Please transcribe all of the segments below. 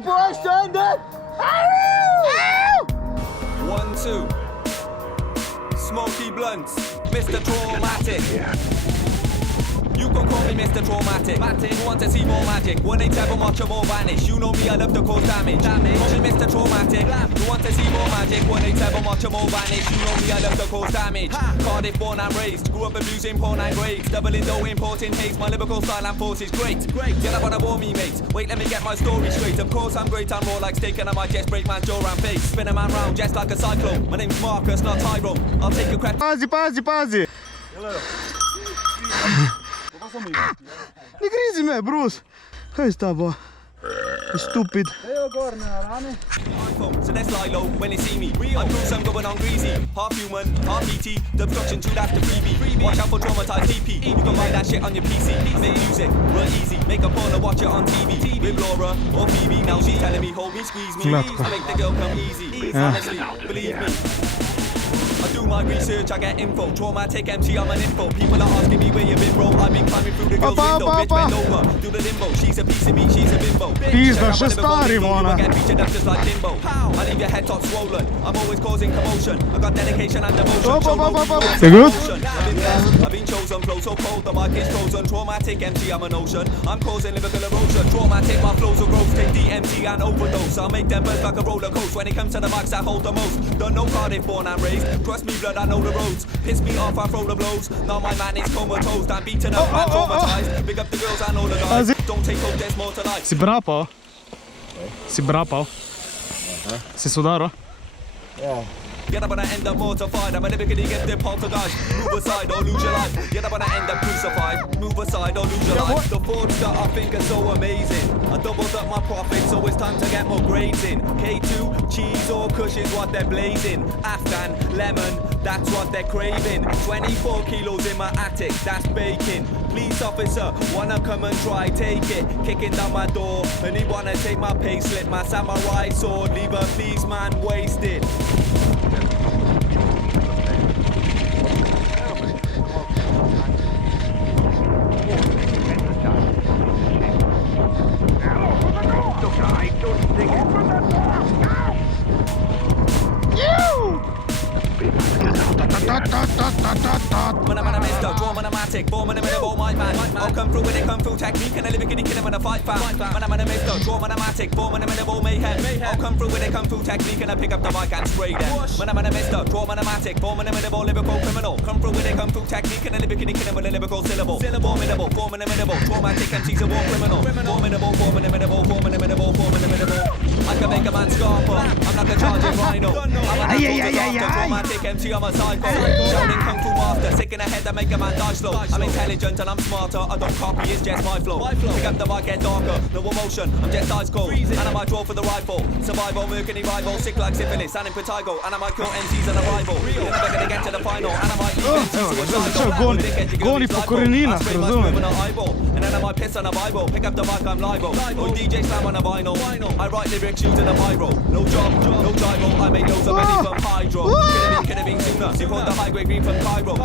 påståendet! 1, 2. Smoky blunts, Mr. Traumatic. You can call me Mr. Traumatic. You want to see more magic? 187 watch 'em all vanish. You know me, I love to cause damage. Call me Mr. Traumatic. You want to see more magic? 187 watch 'em all vanish. You know me, I love to cause damage. Cardiff born and raised. Grew up abusing porn and grades. Doubling dough, importing haze. My lyrical style and force is great. Get up on a war me, mate. Wait, let me get my story straight. Of course I'm great, I'm more like steak and I might just break man's jaw and face. Spin a man round just like a cyclone. My name's Marcus, not Tyrone. I'll take a crap. Pazi! Не гризи ме, Брус! Kaj sta bo? Stupid. So let's lie low when they see me. I'm loose, I'm going on greasy. Half human, half ET. The obstruction to that's the freebie. Watch out for traumatized TP. You can buy that shit on your PC. I make music real easy. Make a porno, watch it on TV. With Laura or Phoebe. Now she's telling me, hold me, squeeze me. I make the girl come easy. Honestly, believe me. I do my research, I get info. Traumatic MC, I'm an info. People are asking me where you been, bro. I've been climbing through the girl's window. Bitch, bend over, do the limbo. She's a piece of me, she's a bimbo. Pizda, še stari, mona. Get featured up just like Kimbo. I leave your head top swollen. I'm always causing commotion. I got dedication and devotion. Show no remorse and emotion. I've been blessed, I've been chosen. Flow so cold, the mic is frozen. Traumatic MC, I'm an ocean. I'm causing lyrical erosion. Traumatic, my flows are gross. Take DMT and overdose. I'll make them burst like a roller coaster. When it comes to the mics, I hold the most. Don't know Cardiff, born and raised. Trust me, blood, I know the roads. Piss me off, I throw the blows. Now my man is comatose. I'm beaten up, man traumatized. Big up the girls, I know the guys. Don't take hope, there's more to life. Si brapao? Si brapao? Si sudaro? Get up and I end up mortified. I'm a lyrically gifted poltergeist. Move aside or lose your life. Get up and I end up crucified. Move aside or lose your life. The forge that I think is so amazing. I doubled up my profit, so it's time to get more grades in. K2, cheese or kush is what they're blazing. Afghan, lemon, that's what they're craving. 24 kilos in my attic, that's bacon. Police officer, wanna come and try, take it. Kicking down my door, and he wanna take my pay slip. My samurai sword, leave a please man wasted. When I'm a mister, dramatic, born in the middle of my man. I'll come through with a kung fu technique and a living kill him in a fight fan. When I'm a mister, dramatic, born in the middle of mayhem. I'll come through with a kung fu technique and I pick up the mic and spray them. When I'm a mister, dramatic, born in the middle of lyrical criminal. Come through with a kung fu technique and a living kill him with a lyrical syllable. Formidable, form in the middle, traumatic MC's a war criminal. Formidable, form in the middle, form in the middle, form in the middle. I can make a man scarper, I'm like a charging rhino. I'm a traumatic MC, I'm a psycho. Shouting kung fu master, sick in the head that make a man die slow. I'm intelligent and I'm smarter, I don't copy, it's just my flow. Pick up the mic, get darker, no emotion, I'm just ice cold. And I might draw for the rifle, survival, mercury rival, sick like syphilis, and in Patago. And I might kill MCs on arrival, you're never gonna get to the final. And I might leave MCs suicidal. Goni po koreninah, razumem. And then I might piss on a Bible, pick up the mic, I'm liable. Oh, DJ slam on a vinyl, I write lyrics using a viral. No job, no gyro, I make loads of money from hydro. Could have been sooner, you caught the high grade green from Cairo.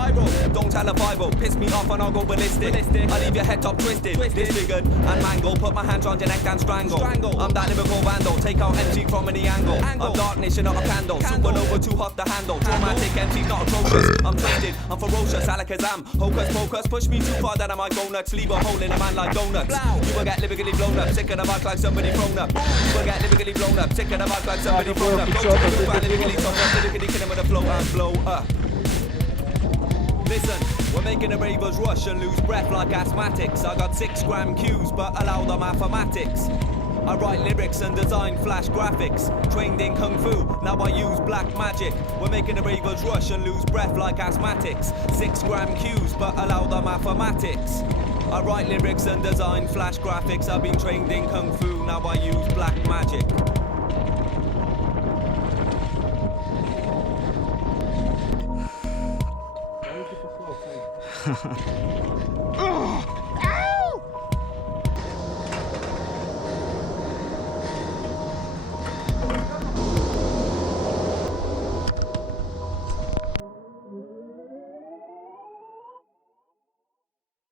Don't tell a Bible, piss me off and I'll go ballistic. I leave your head top twisted, disfigured and mangled. Put my hands on your neck and strangle. I'm that lyrical vandal, take out MC from any angle. I'm darkness, you're not a candle. Supernova too hot to handle. Traumatic MC, not atrocious. I'm twisted, I'm ferocious, Alakazam. Hocus pocus, push me too far that I might go nuts. Leave a hole in a man like donuts. You will get lyrically blown up, sick of the mic like somebody thrown up. You will get lyrically blown up, sick of the mic like somebody thrown up. Go to the roof and lyrically top up, lyrically kill him with a flow and blow up. Listen, we're making the ravers rush and lose breath like asthmatics. I got 6 gram cues, but allow the mathematics. I write lyrics and design flash graphics. Trained in kung fu, now I use black magic. We're making the ravers rush and lose breath like asthmatics. 6 gram cues, but allow the mathematics. I write lyrics and design flash graphics. I've been trained in kung fu, now I use black magic. Ha ha.